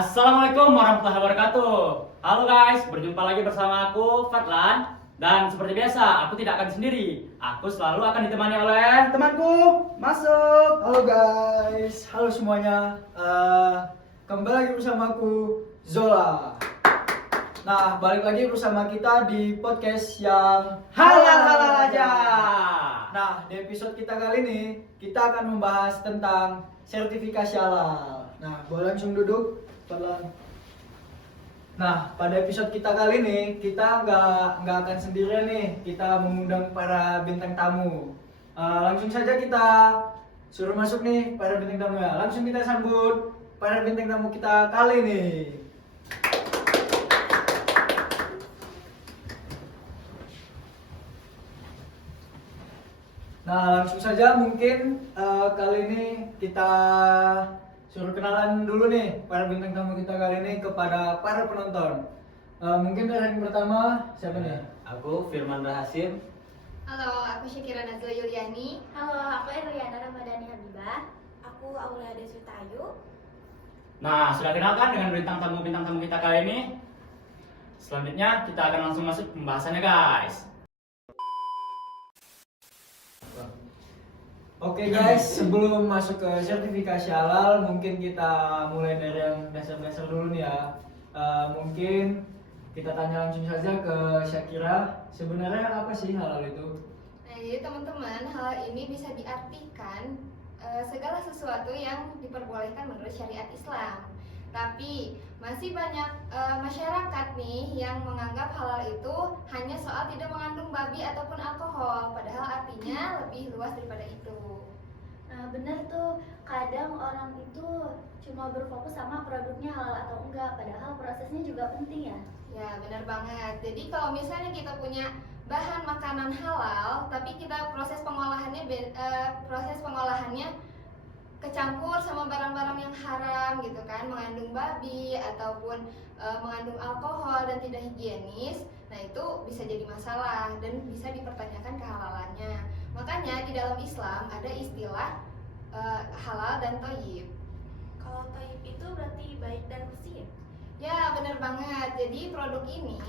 Assalamualaikum warahmatullahi wabarakatuh. Halo guys, berjumpa lagi bersama aku Fadlan. Dan seperti biasa, aku tidak akan sendiri. Aku selalu akan ditemani oleh temanku. Masuk. Halo guys, halo semuanya. Kembali lagi bersama aku Zola. Nah, balik lagi bersama kita di podcast yang Halal aja. Nah, di episode kita kali ini kita akan membahas tentang sertifikasi halal. Nah, boleh langsung duduk, pelan. Nah, pada episode kita kali ini kita nggak akan sendirian nih. Kita mengundang para bintang tamu. Langsung saja kita suruh masuk nih para bintang tamu ya. Langsung kita sambut para bintang tamu kita kali ini. Nah, langsung saja mungkin kali ini kita suruh kenalan dulu nih para bintang tamu kita kali ini kepada para penonton. Mungkin dari yang pertama siapa nih? Aku Firman Rahasim. Halo, aku Syakira Nazla Yuliani. Halo, aku Erliana Ramadhani Habibah. Aku Aulia Desutayu. Nah, sudah kenalkan dengan bintang tamu kita kali ini. Selanjutnya kita akan langsung masuk pembahasannya guys. Oke guys, sebelum masuk ke sertifikasi halal, mungkin kita mulai dari yang dasar-dasar dulu nih ya. Mungkin kita tanya langsung saja ke Syakira, sebenarnya apa sih halal itu? Nah, jadi teman-teman, hal ini bisa diartikan segala sesuatu yang diperbolehkan menurut syariat Islam. Tapi masih banyak masyarakat nih yang menganggap halal itu hanya soal tidak mengandung babi ataupun alkohol, padahal artinya lebih luas daripada itu. Nah, bener tuh, kadang orang itu cuma berfokus sama produknya halal atau enggak, padahal prosesnya juga penting ya. Ya, benar banget. Jadi kalau misalnya kita punya bahan makanan halal, tapi kita proses pengolahannya kecampur sama barang-barang yang haram gitu kan, mengandung babi ataupun mengandung alkohol dan tidak higienis, nah itu bisa jadi masalah dan bisa dipertanyakan kehalalannya. Makanya di dalam Islam ada istilah halal dan thayyib. Kalau thayyib itu berarti baik dan bersih ya? Ya, benar banget. Jadi produk ini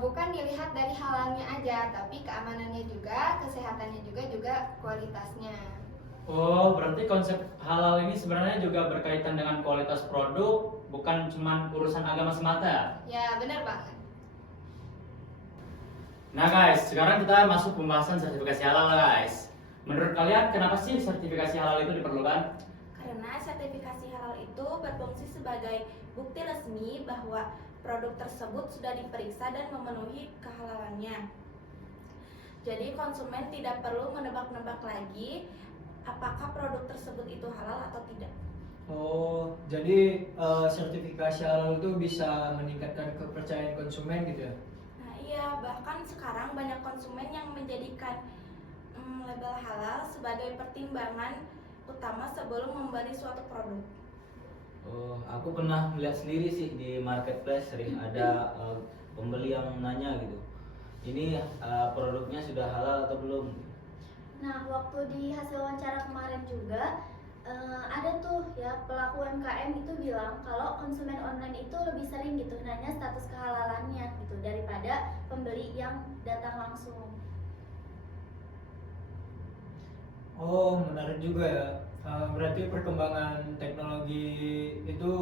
bukan dilihat dari halalnya aja, tapi keamanannya juga, kesehatannya juga kualitasnya. Oh, berarti konsep halal ini sebenarnya juga berkaitan dengan kualitas produk, bukan cuma urusan agama semata. Ya, benar banget. Nah guys, sekarang kita masuk pembahasan sertifikasi halal guys. Menurut kalian kenapa sih sertifikasi halal itu diperlukan? Karena sertifikasi halal itu berfungsi sebagai bukti resmi bahwa produk tersebut sudah diperiksa dan memenuhi kehalalannya. Jadi konsumen tidak perlu menebak-nebak lagi apakah produk tersebut itu halal atau tidak. Oh, jadi sertifikasi halal itu bisa meningkatkan kepercayaan konsumen gitu ya? Nah iya, bahkan sekarang banyak konsumen yang menjadikan label halal sebagai pertimbangan utama sebelum membeli suatu produk. Oh, aku pernah melihat sendiri sih di marketplace sering ada pembeli yang nanya gitu. Ini produknya sudah halal atau belum? Nah, waktu di hasil wawancara kemarin juga ada tuh ya pelaku UMKM itu bilang kalau konsumen online itu lebih sering gitu nanya status kehalalannya gitu daripada pembeli yang datang langsung. Oh, menarik juga ya. Berarti perkembangan teknologi itu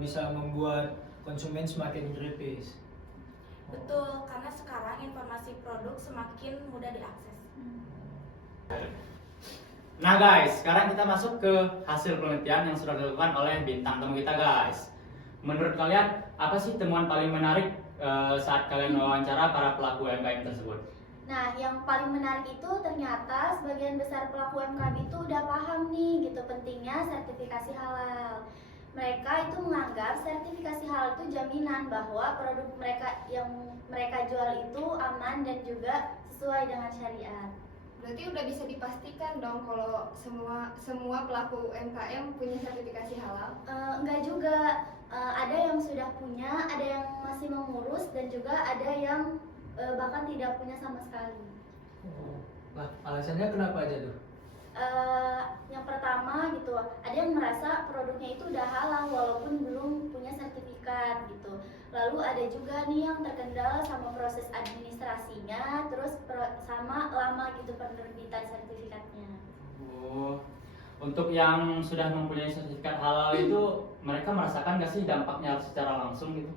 bisa membuat konsumen semakin kritis. Betul, karena sekarang informasi produk semakin mudah diakses. Nah guys, sekarang kita masuk ke hasil penelitian yang sudah dilakukan oleh bintang tamu kita guys. Menurut kalian, apa sih temuan paling menarik saat kalian wawancara para pelaku UMKM tersebut? Nah, yang paling menarik itu ternyata sebagian besar pelaku UMKM itu udah paham nih gitu pentingnya sertifikasi halal. Mereka itu menganggap sertifikasi halal itu jaminan bahwa produk mereka yang mereka jual itu aman dan juga sesuai dengan syariat. Berarti udah bisa dipastikan dong kalau semua pelaku UMKM punya sertifikasi halal? Enggak juga, ada yang sudah punya, ada yang masih mengurus dan juga ada yang bahkan tidak punya sama sekali. Nah, alasannya kenapa aja tuh? Yang pertama gitu, ada yang merasa produknya itu udah halal walaupun belum Lalu ada juga nih yang terkendala sama proses administrasinya, terus sama lama gitu penerbitan sertifikatnya. Oh, untuk yang sudah mempunyai sertifikat halal itu mereka merasakan nggak sih dampaknya secara langsung gitu?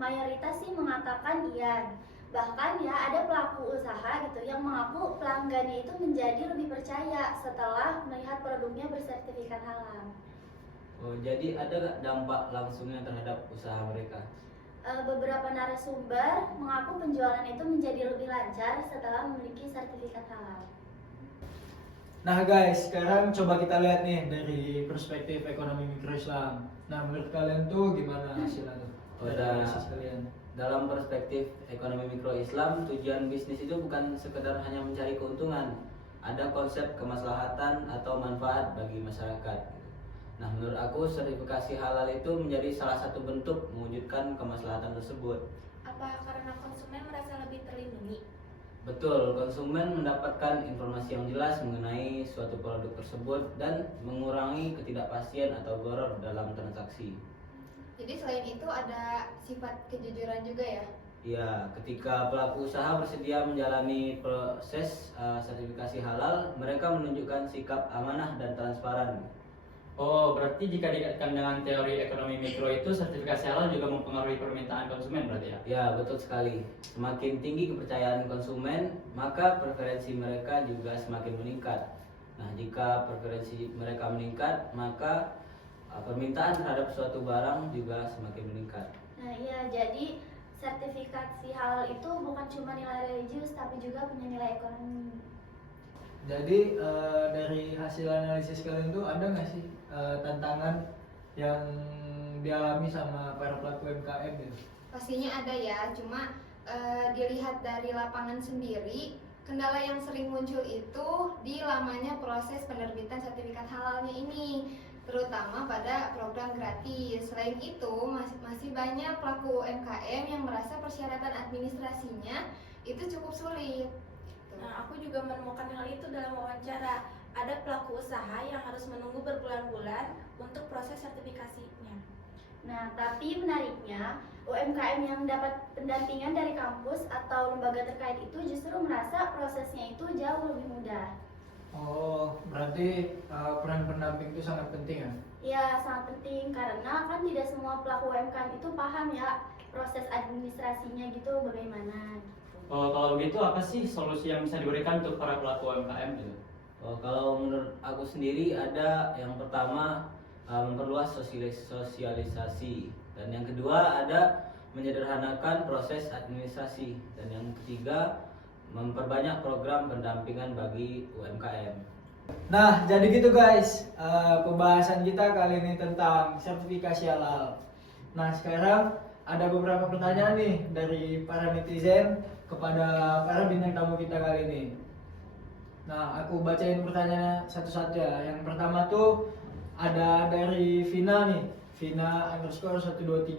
Mayoritas sih mengatakan iya. Bahkan ya ada pelaku usaha gitu yang mengaku pelanggannya itu menjadi lebih percaya setelah melihat produknya bersertifikat halal. Oh, jadi ada nggak dampak langsungnya terhadap usaha mereka? Beberapa narasumber mengaku penjualan itu menjadi lebih lancar setelah memiliki sertifikat halal. Nah guys, sekarang coba kita lihat nih dari perspektif ekonomi mikro Islam. Nah menurut kalian tuh gimana hasilnya tuh? Dari analisis kalian. Dalam perspektif ekonomi mikro Islam, tujuan bisnis itu bukan sekedar hanya mencari keuntungan. Ada konsep kemaslahatan atau manfaat bagi masyarakat. Nah, menurut aku sertifikasi halal itu menjadi salah satu bentuk mewujudkan kemaslahatan tersebut. Apa karena konsumen merasa lebih terlindungi? Betul, konsumen mendapatkan informasi yang jelas mengenai suatu produk tersebut dan mengurangi ketidakpastian atau gharar dalam transaksi. Jadi selain itu ada sifat kejujuran juga ya. Ya, ketika pelaku usaha bersedia menjalani proses sertifikasi halal, mereka menunjukkan sikap amanah dan transparan. Oh, berarti jika dikaitkan dengan teori ekonomi mikro itu sertifikasi halal juga mempengaruhi permintaan konsumen berarti ya? Ya, betul sekali. Semakin tinggi kepercayaan konsumen, maka preferensi mereka juga semakin meningkat. Nah, jika preferensi mereka meningkat, maka permintaan terhadap suatu barang juga semakin meningkat. Nah iya, jadi sertifikasi halal itu bukan cuma nilai religius tapi juga punya nilai ekonomi. Jadi dari hasil analisis kalian tuh ada nggak sih tantangan yang dialami sama para pelaku UMKM gitu? Pastinya ada ya, cuma dilihat dari lapangan sendiri, kendala yang sering muncul itu di lamanya proses penerbitan sertifikat halalnya ini, terutama pada program gratis. Selain itu, masih banyak pelaku UMKM yang merasa persyaratan administrasinya itu cukup sulit. Nah, aku juga menemukan hal itu dalam wawancara. Ada pelaku usaha yang harus menunggu berbulan-bulan untuk proses sertifikasinya. Nah, tapi menariknya, UMKM yang dapat pendampingan dari kampus atau lembaga terkait itu justru merasa prosesnya itu jauh lebih mudah. Oh, berarti peran pendamping itu sangat penting ya? Ya, sangat penting karena kan tidak semua pelaku UMKM itu paham ya proses administrasinya gitu bagaimana. Oh, kalau begitu apa sih solusi yang bisa diberikan untuk para pelaku UMKM gitu? Oh, kalau menurut aku sendiri ada yang pertama memperluas sosialisasi, dan yang kedua ada menyederhanakan proses administrasi, dan yang ketiga memperbanyak program pendampingan bagi UMKM. Nah, jadi gitu guys, pembahasan kita kali ini tentang sertifikasi halal. Nah, sekarang ada beberapa pertanyaan nih dari para netizen kepada para bintang tamu kita kali ini. Nah, aku bacain pertanyaannya satu-satu ya. Yang pertama tuh ada dari Vina nih, Vina_123.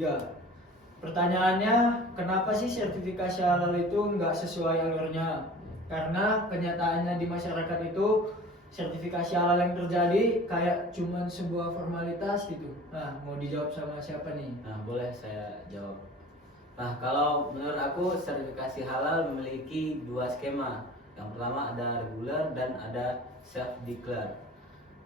Pertanyaannya, kenapa sih sertifikasi halal itu nggak sesuai alurnya? Karena kenyataannya di masyarakat itu sertifikasi halal yang terjadi kayak cuman sebuah formalitas gitu. Nah, mau dijawab sama siapa nih? Nah, boleh saya jawab. Nah, kalau menurut aku sertifikasi halal memiliki dua skema. Yang pertama ada reguler dan ada self declare.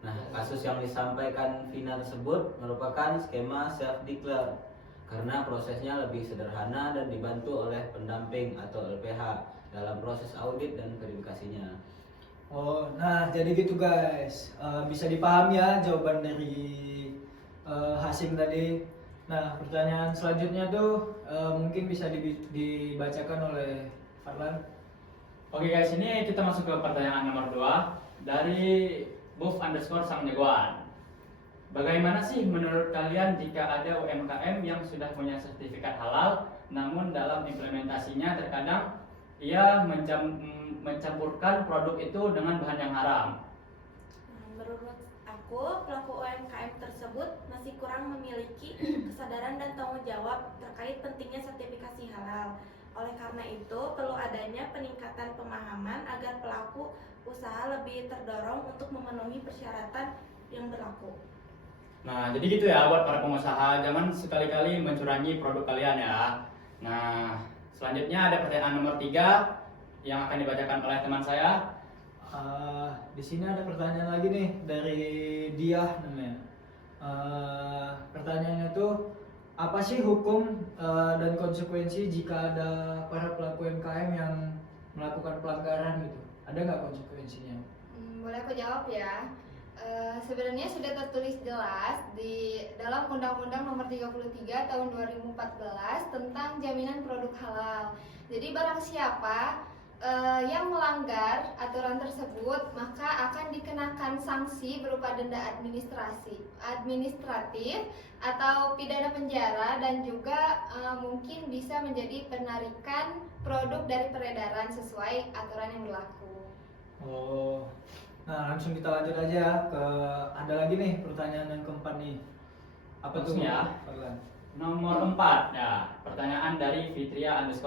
Nah, kasus yang disampaikan Vina tersebut merupakan skema self declare karena prosesnya lebih sederhana dan dibantu oleh pendamping atau LPH dalam proses audit dan verifikasinya. Oh, nah jadi gitu guys, bisa dipahami ya jawaban dari Hasim tadi. Nah, pertanyaan selanjutnya tuh mungkin bisa dibacakan oleh Farlan. Oke guys, ini kita masuk ke pertanyaan nomor 2 dari Buff_Sang Jagoan. Bagaimana sih menurut kalian jika ada UMKM yang sudah punya sertifikat halal, namun dalam implementasinya terkadang ia mencampurkan produk itu dengan bahan yang haram? Nah, menurut aku, pelaku UMKM tersebut masih kurang memiliki kesadaran dan tanggung jawab terkait pentingnya sertifikasi halal. Oleh karena itu, perlu adanya peningkatan pemahaman agar pelaku usaha lebih terdorong untuk memenuhi persyaratan yang berlaku. Nah, jadi gitu ya buat para pengusaha, jangan sekali-kali mencurangi produk kalian ya. Nah, selanjutnya ada pertanyaan nomor 3 yang akan dibacakan oleh teman saya. Di sini ada pertanyaan lagi nih dari Diah namanya. Pertanyaannya tuh apa sih hukum dan konsekuensi jika ada para pelaku UMKM yang melakukan pelanggaran gitu? Ada nggak konsekuensinya? Boleh aku jawab ya. Sebenarnya sudah tertulis jelas di dalam Undang-Undang Nomor 33 Tahun 2014 tentang jaminan produk halal. Jadi barang siapa yang melanggar aturan tersebut maka akan dikenakan sanksi berupa denda administratif atau pidana penjara dan juga mungkin bisa menjadi penarikan produk dari peredaran sesuai aturan yang berlaku. Oh, nah langsung kita lanjut aja ya ke ada lagi nih pertanyaan yang keempat nih. Apa tuh? Langsung ya. Fadlan? Nomor 4 ya, pertanyaan dari Fitria_12.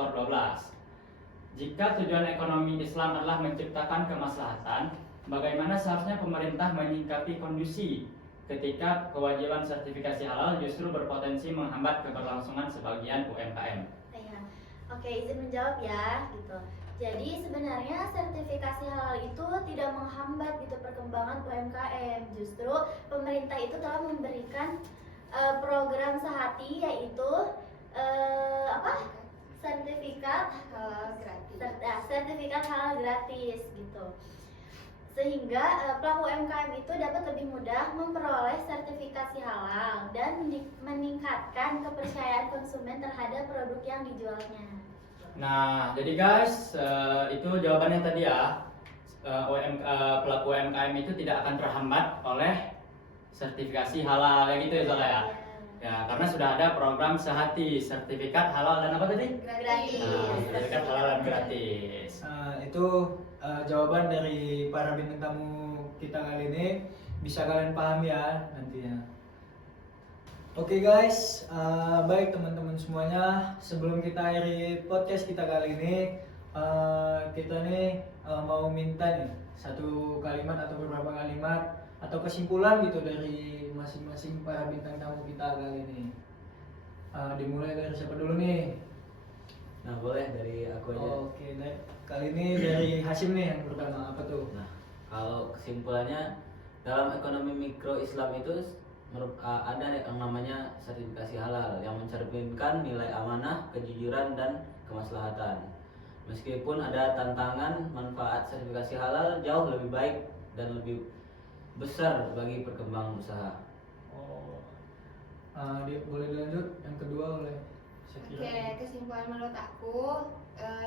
Jika tujuan ekonomi Islam adalah menciptakan kemaslahatan, bagaimana seharusnya pemerintah menyikapi kondisi ketika kewajiban sertifikasi halal justru berpotensi menghambat keberlangsungan sebagian UMKM? Ya. Oke, izin menjawab ya gitu. Jadi sebenarnya sertifikasi halal itu tidak menghambat gitu perkembangan UMKM. Justru pemerintah itu telah memberikan program sehati yaitu sertifikat Halal gratis. sertifikat halal gratis gitu. Sehingga pelaku UMKM itu dapat lebih mudah memperoleh sertifikasi halal dan meningkatkan kepercayaan konsumen terhadap produk yang dijualnya. Nah, jadi guys, itu jawabannya tadi ya. Pelaku UMKM itu tidak akan terhambat oleh sertifikasi halal, kayak gitu ya Zola ya. Ya, karena sudah ada program sehati, sertifikat halal dan apa tadi? Gratis. Nah, sertifikat halal dan gratis. Itu jawaban dari para bintang tamu kita kali ini, bisa kalian pahami ya nantinya. Oke guys, baik teman-teman semuanya, sebelum kita akhiri podcast kita kali ini, kita nih mau minta nih satu kalimat atau beberapa kalimat atau kesimpulan gitu dari masing-masing para bintang tamu kita kali ini. Dimulai dari siapa dulu nih? Nah, boleh dari aku aja. Oke, kali ini dari Hasim nih yang pertama, apa tuh? Nah, kalau kesimpulannya dalam ekonomi mikro Islam itu ada yang namanya sertifikasi halal yang mencerminkan nilai amanah, kejujuran dan kemaslahatan. Meskipun ada tantangan, manfaat sertifikasi halal jauh lebih baik dan lebih besar bagi perkembangan usaha. Boleh dilanjut yang kedua oleh Syakira. Oke, kesimpulan menurut aku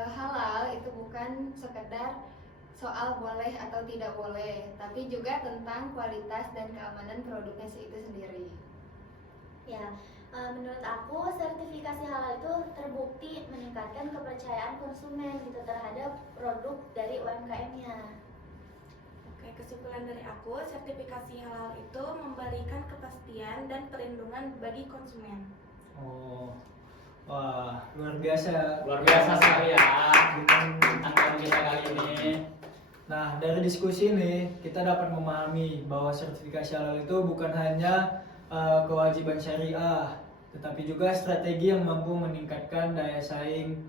halal itu bukan sekedar soal boleh atau tidak boleh, tapi juga tentang kualitas dan keamanan produknya itu sendiri. Ya, menurut aku sertifikasi halal itu terbukti meningkatkan kepercayaan konsumen gitu terhadap produk dari UMKM-nya. Oke, kesimpulan dari aku, sertifikasi halal itu memberikan kepastian dan perlindungan bagi konsumen. Wah, luar biasa. Luar biasa sekali ya bintang tamu kita kali ini. Nah, dari diskusi ini kita dapat memahami bahwa sertifikasi halal itu bukan hanya kewajiban syariah, tetapi juga strategi yang mampu meningkatkan daya saing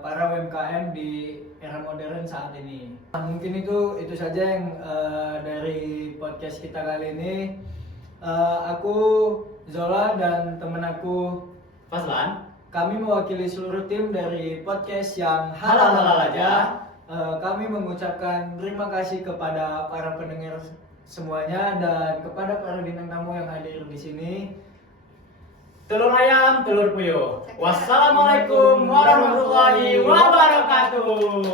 para UMKM di era modern saat ini. Nah, mungkin itu saja yang dari podcast kita kali ini. Aku Zola dan teman aku Fazlan, kami mewakili seluruh tim dari podcast yang halal-halal aja. Kami mengucapkan terima kasih kepada para pendengar semuanya dan kepada para bintang tamu yang hadir di sini. telur ayam, telur puyuh. Wassalamualaikum warahmatullahi wabarakatuh.